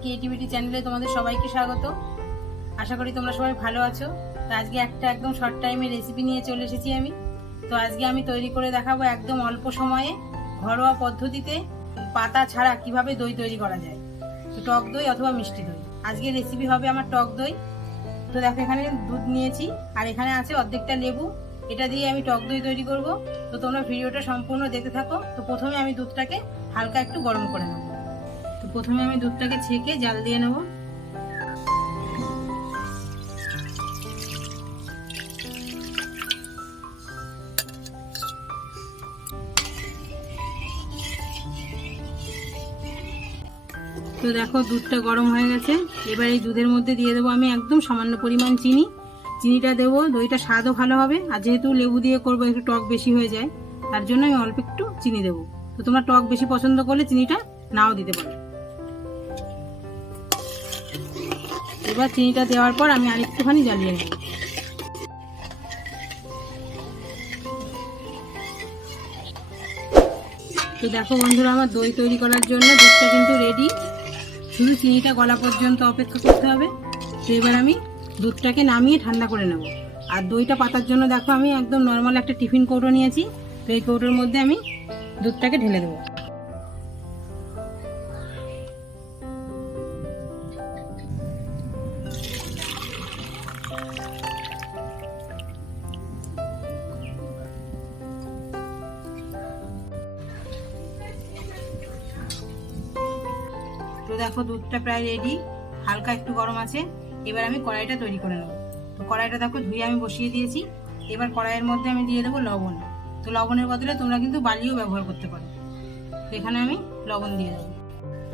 Creativity চ্যানেলে তোমাদের সবাইকে স্বাগত। আশা করি তোমরা সবাই ভালো আছো। তো আজকে একটা একদম শর্ট টাইমে রেসিপি নিয়ে চলে এসেছি আমি। তো আজকে আমি তৈরি করে দেখাবো একদম অল্প সময়ে ঘরোয়া পদ্ধতিতে পাতা ছাড়া কিভাবে দই তৈরি করা যায়। তো টক দই অথবা মিষ্টি দই, আজকে রেসিপি হবে আমার টক দই। তো দেখো এখানে দুধ নিয়েছি আর এখানে আছে অর্ধেকটা লেবু, এটা দিয়ে আমি টক দই তৈরি করব। তো তোমরা ভিডিওটা সম্পূর্ণ দেখতে থাকো। তো প্রথমে আমি দুধটাকে হালকা একটু গরম করে নেব। তো প্রথমে আমি দুধটাকে ছেঁকে জাল দিয়ে নেব। তো দেখো দুধটা গরম হয়ে গেছে। এবার এই দুধের মধ্যে দিয়ে দেবো আমি একদম সামান্য পরিমাণ চিনি। চিনিটা দেবো, দইটা স্বাদও ভালো হবে। আর যেহেতু লেবু দিয়ে করবো একটু টক বেশি হয়ে যায়, তার জন্য আমি অল্প একটু চিনি দেবো। তো তোমরা টক বেশি পছন্দ করলে চিনিটা নাও দিতে পারো। এবার চিনিটা দেওয়ার পর আমি আরেকটুখানি জ্বালিয়ে নেব। তো দেখো বন্ধুরা, আমার দই তৈরি করার জন্য দুধটা কিন্তু রেডি, শুধু চিনিটা গলা পর্যন্ত অপেক্ষা করতে হবে। তো এবার আমি দুধটাকে নামিয়ে ঠান্ডা করে নেব। আর দইটা পাতার জন্য দেখো আমি একদম নর্মাল একটা টিফিন কৌটো নিয়েছি। তো এই কৌটোর মধ্যে আমি দুধটাকে ঢেলে দেবো। তো দেখো দুধটা প্রায় রেডি, হালকা একটু গরম আছে। এবার আমি কড়াইটা তৈরি করে নেব। তো কড়াইটা দেখো ধুয়ে আমি বসিয়ে দিয়েছি। এবার কড়াইয়ের মধ্যে আমি দিয়ে দেবো লবণ। তো লবণের বদলে তোমরা কিন্তু বালিও ব্যবহার করতে পারো। তো এখানে আমি লবণ দিয়ে দেবো।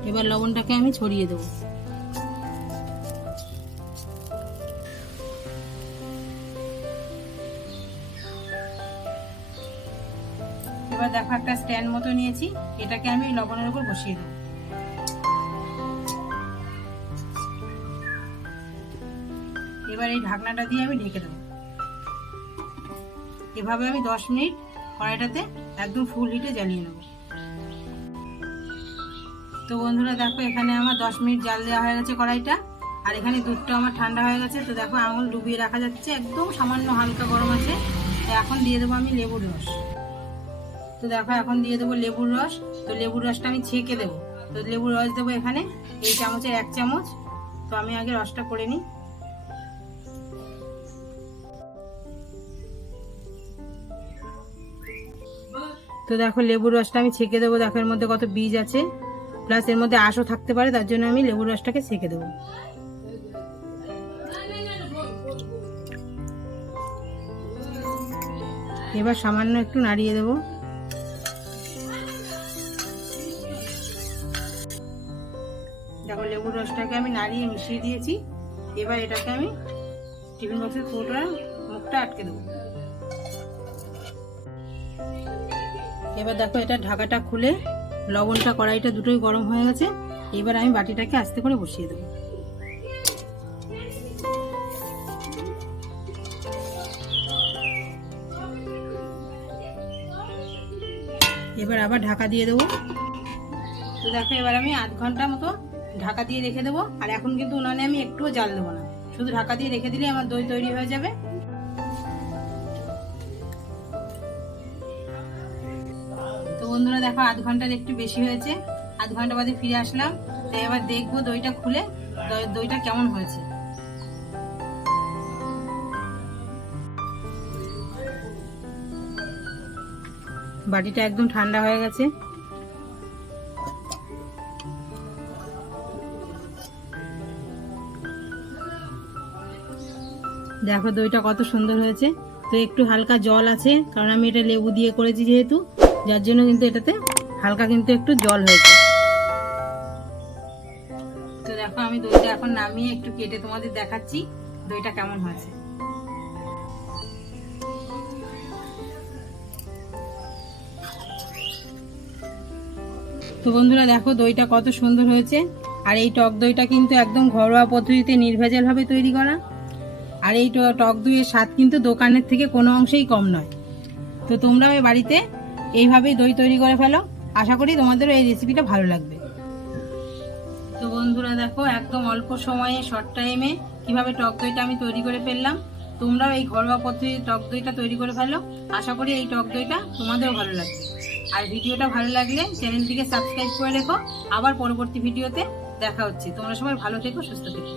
এবার লবণটাকে আমি ছড়িয়ে দেবো। এবার দেখো একটা স্ট্যান্ড মতো নিয়েছি, এটাকে আমি লবণের উপর বসিয়ে দেবো। এবার এই ঢাকনাটা দিয়ে আমি ঢেকে দেবো। এভাবে আমি 10 মিনিট কড়াইটাতে একদম ফুল হিটে জ্বালিয়ে নেব। তো বন্ধুরা দেখো এখানে আমার 10 মিনিট জাল দেওয়া হয়ে গেছে কড়াইটা। আর এখানে দুধটা আমার ঠান্ডা হয়ে গেছে। তো দেখো আঙুল ডুবিয়ে রাখা যাচ্ছে, একদম সামান্য হালকা গরম আছে। এখন দিয়ে দেবো আমি লেবুর রস। তো দেখো এখন দিয়ে দেবো লেবুর রস। তো লেবুর রসটা আমি ছেঁকে দেবো। তো লেবুর রস দেবো এখানে এই চামচের 1 চামচ। তো আমি আগে রসটা করে নিই। তো দেখো লেবুর রসটা আমি ছেঁকে দেবো। দেখো এর মধ্যে কত বীজ আছে, প্লাস এর মধ্যে আঁশও থাকতে পারে, তার জন্য আমি লেবুর রসটাকে ছেঁকে দেবো। এবার সামান্য একটু নাড়িয়ে দেবো। দেখো লেবুর রসটাকে আমি নাড়িয়ে মিশিয়ে দিয়েছি। এবার এটাকে আমি টিফিন বক্সের কৌটোর মুখটা আটকে দেবো। এবার দেখো এটা ঢাকাটা খুলে লবণটা কড়াইটা দুটোই গরম হয়ে গেছে। এবার আমি বাটিটাকে আস্তে করে বসিয়ে দেবো। এবার আবার ঢাকা দিয়ে দেবো। তো দেখো এবার আমি আধ ঘন্টা মতো ঢাকা দিয়ে রেখে দেবো। আর এখন কিন্তু উনানে আমি একটুও জাল দেবো না, শুধু ঢাকা দিয়ে রেখে দিলে আমার দই তৈরি হয়ে যাবে। তো বন্ধুরা দেখো আধ ঘন্টার একটু বেশি হয়েছে, আধ ঘন্টা বাদে ফিরে আসলাম। তো এবার দেখবো দইটা খুলে দইটা কেমন হয়েছে। বাটিটা একদম ঠান্ডা হয়ে গেছে। দেখো দইটা কত সুন্দর হয়েছে। তো একটু হালকা জল আছে, কারণ আমি এটা লেবু দিয়ে করেছি যেহেতু, যার জন্য কিন্তু এটাতে হালকা কিন্তু একটু জল হয়েছে। তো দেখো আমি দইটা এখন নামিয়ে একটু কেটে তোমাদের দেখাচ্ছি দইটা কেমন হয়েছে। তো বন্ধুরা দেখো দইটা কত সুন্দর হয়েছে। আর এই টক দইটা কিন্তু একদম ঘরোয়া পদ্ধতিতে নির্ভেজাল ভাবে তৈরি করা। আর এই টক দইয়ের স্বাদ কিন্তু দোকানের থেকে কোনো অংশেই কম নয়। তো তোমরা ওই বাড়িতে এইভাবেই দই তৈরি করে ফেলো। আশা করি তোমাদেরও এই রেসিপিটা ভালো লাগবে। তো বন্ধু বন্ধুরা দেখো একদম অল্প সময়ে শর্ট টাইমে কিভাবে টক দইটা আমি তৈরি করে ফেললাম। তোমরাও এই ঘরোয়া পদ্ধতিতে টক দইটা তৈরি করে ফেলো। আশা করি এই টক দইটা তোমাদেরও ভালো লাগবে। আর ভিডিওটা ভালো লাগলে চ্যানেলটিকে সাবস্ক্রাইব করে রেখো। আবার পরবর্তী ভিডিওতে দেখা হচ্ছে। তোমরা সবাই ভালো থেকো, সুস্থ থেকো।